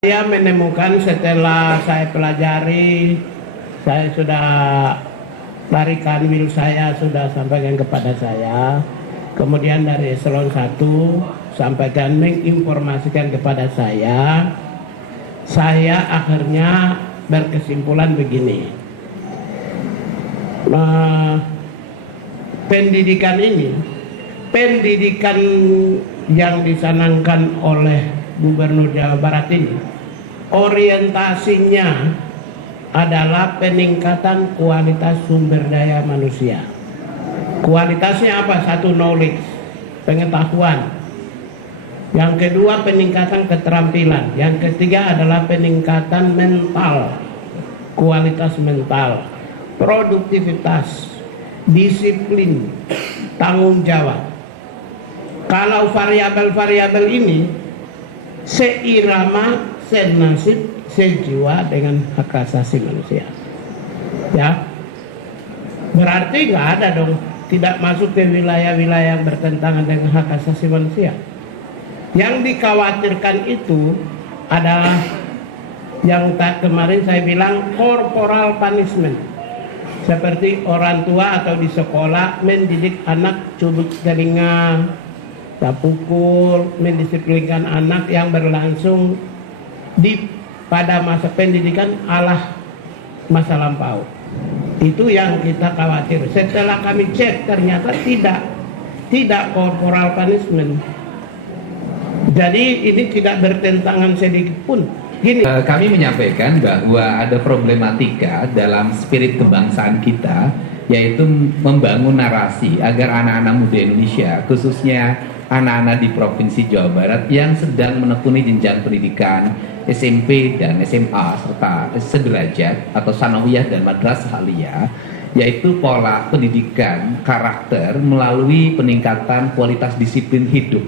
Saya menemukan setelah saya pelajari, saya sudah tarikan will saya sudah sampaikan kepada saya. Kemudian dari eselon 1 sampaikan menginformasikan kepada saya akhirnya berkesimpulan begini. Pendidikan ini, pendidikan yang dicanangkan oleh Gubernur Jawa Barat ini, orientasinya adalah peningkatan kualitas sumber daya manusia. Kualitasnya apa? Satu, knowledge, pengetahuan. Yang kedua, peningkatan keterampilan. Yang ketiga adalah peningkatan mental, kualitas mental, produktivitas, disiplin, tanggung jawab. Kalau variabel-variabel ini seirama, senasib, sejiwa dengan hak asasi manusia, ya, berarti nggak ada dong, tidak masuk ke wilayah-wilayah yang bertentangan dengan hak asasi manusia. Yang dikhawatirkan itu adalah yang kemarin saya bilang corporal punishment, seperti orang tua atau di sekolah mendidik anak cubit telinga, pukul, mendisiplinkan anak yang berlangsung pada masa pendidikan ala masa lampau. Itu yang kita khawatir. Setelah kami cek ternyata tidak corporal punishment. Jadi ini tidak bertentangan sedikit pun. Gini, kami menyampaikan bahwa ada problematika dalam spirit kebangsaan kita, yaitu membangun narasi agar anak-anak muda Indonesia, khususnya anak-anak di Provinsi Jawa Barat yang sedang menekuni jenjang pendidikan SMP dan SMA serta sederajat atau sanawiyah dan madrasah aliyah, yaitu pola pendidikan karakter melalui peningkatan kualitas disiplin hidup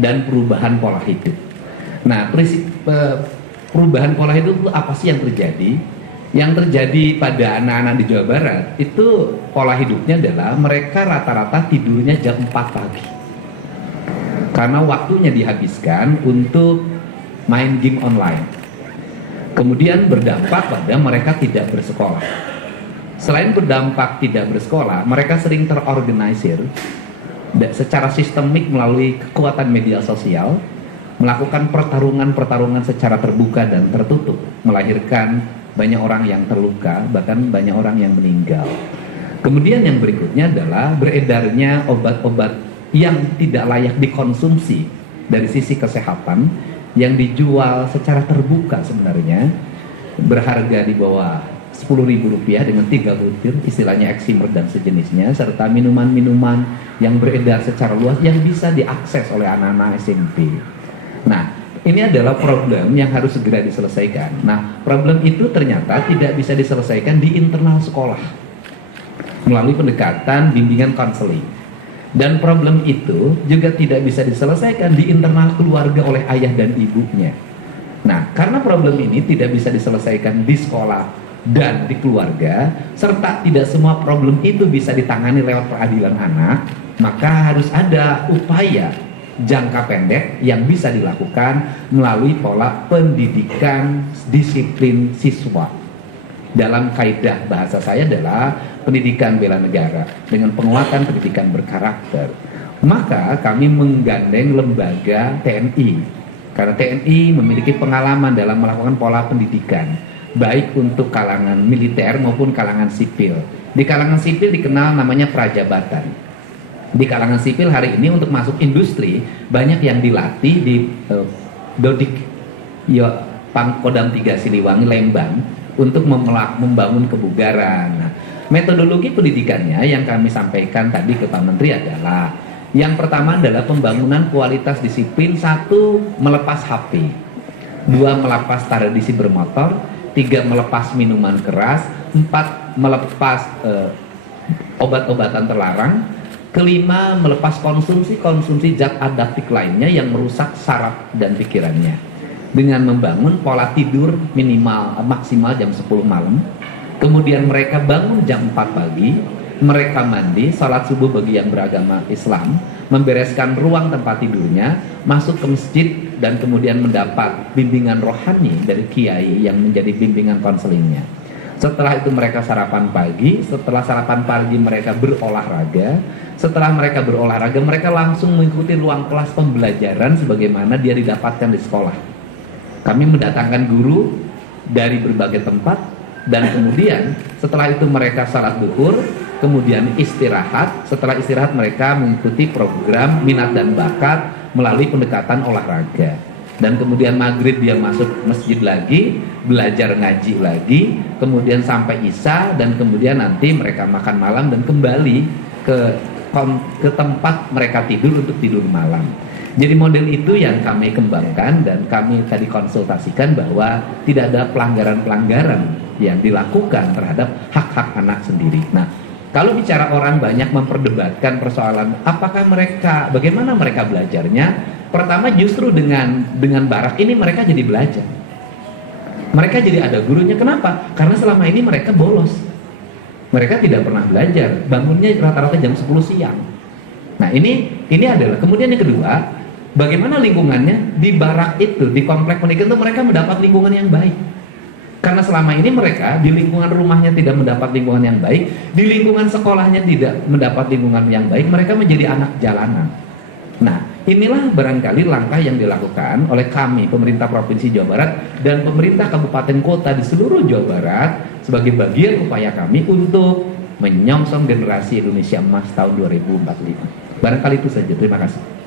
dan perubahan pola hidup. Nah, prinsip perubahan pola hidup itu apa sih yang terjadi? Yang terjadi pada anak-anak di Jawa Barat itu pola hidupnya adalah mereka rata-rata tidurnya jam 4 pagi. Karena waktunya dihabiskan untuk main game online. Kemudian berdampak pada mereka tidak bersekolah. Selain berdampak tidak bersekolah, mereka sering terorganisir secara sistemik melalui kekuatan media sosial, melakukan pertarungan-pertarungan secara terbuka dan tertutup, melahirkan banyak orang yang terluka, bahkan banyak orang yang meninggal. Kemudian yang berikutnya adalah beredarnya obat-obat yang tidak layak dikonsumsi dari sisi kesehatan, yang dijual secara terbuka sebenarnya, berharga di bawah Rp10.000 dengan 3 butir, istilahnya eksimer dan sejenisnya, serta minuman-minuman yang beredar secara luas yang bisa diakses oleh anak-anak SMP. Nah, ini adalah problem yang harus segera diselesaikan. Nah, problem itu ternyata tidak bisa diselesaikan di internal sekolah melalui pendekatan bimbingan konseling. Dan problem itu juga tidak bisa diselesaikan di internal keluarga oleh ayah dan ibunya. Nah, karena problem ini tidak bisa diselesaikan di sekolah dan di keluarga, serta tidak semua problem itu bisa ditangani lewat peradilan anak, maka harus ada upaya jangka pendek yang bisa dilakukan melalui pola pendidikan disiplin siswa. Dalam kaidah bahasa saya adalah pendidikan bela negara dengan penguatan pendidikan berkarakter. Maka kami menggandeng lembaga TNI, karena TNI memiliki pengalaman dalam melakukan pola pendidikan baik untuk kalangan militer maupun kalangan sipil. Di kalangan sipil dikenal namanya prajabatan. Di kalangan sipil hari ini untuk masuk industri banyak yang dilatih di Dodik Pangkodam 3 Siliwangi, Lembang, untuk membangun kebugaran. Nah, metodologi pendidikannya yang kami sampaikan tadi ke Pak Menteri adalah, yang pertama adalah pembangunan kualitas disiplin. 1, melepas HP. 2, melepas tradisi bermotor. 3, melepas minuman keras. 4, melepas obat-obatan terlarang. Kelima, melepas konsumsi zat adaptif lainnya yang merusak saraf dan pikirannya, dengan membangun pola tidur maksimal jam 10 malam. Kemudian mereka bangun jam 4 pagi, mereka mandi, salat subuh bagi yang beragama Islam, membereskan ruang tempat tidurnya, masuk ke masjid, dan kemudian mendapat bimbingan rohani dari kiai yang menjadi bimbingan konselingnya. Setelah itu mereka sarapan pagi, setelah sarapan pagi mereka berolahraga, setelah mereka berolahraga mereka langsung mengikuti ruang kelas pembelajaran sebagaimana dia didapatkan di sekolah. Kami mendatangkan guru dari berbagai tempat, dan kemudian setelah itu mereka salat duhur, kemudian istirahat. Setelah istirahat mereka mengikuti program minat dan bakat melalui pendekatan olahraga. Dan kemudian maghrib dia masuk masjid lagi, belajar ngaji lagi, kemudian sampai isya, dan kemudian nanti mereka makan malam dan kembali ke tempat mereka tidur untuk tidur malam. Jadi model itu yang kami kembangkan, dan kami tadi konsultasikan bahwa tidak ada pelanggaran-pelanggaran yang dilakukan terhadap hak-hak anak sendiri. Nah, kalau bicara orang banyak memperdebatkan persoalan apakah mereka, bagaimana mereka belajarnya, pertama justru dengan barak ini mereka jadi belajar. Mereka jadi ada gurunya. Kenapa? Karena selama ini mereka bolos. Mereka tidak pernah belajar. Bangunnya rata-rata jam 10 siang. Nah, ini adalah. Kemudian yang kedua, bagaimana lingkungannya di barak itu, di komplek pendidikan itu mereka mendapat lingkungan yang baik. Karena selama ini mereka di lingkungan rumahnya tidak mendapat lingkungan yang baik, di lingkungan sekolahnya tidak mendapat lingkungan yang baik, mereka menjadi anak jalanan. Nah, inilah barangkali langkah yang dilakukan oleh kami, pemerintah Provinsi Jawa Barat dan pemerintah kabupaten kota di seluruh Jawa Barat sebagai bagian upaya kami untuk menyongsong generasi Indonesia Emas tahun 2045. Barangkali itu saja. Terima kasih.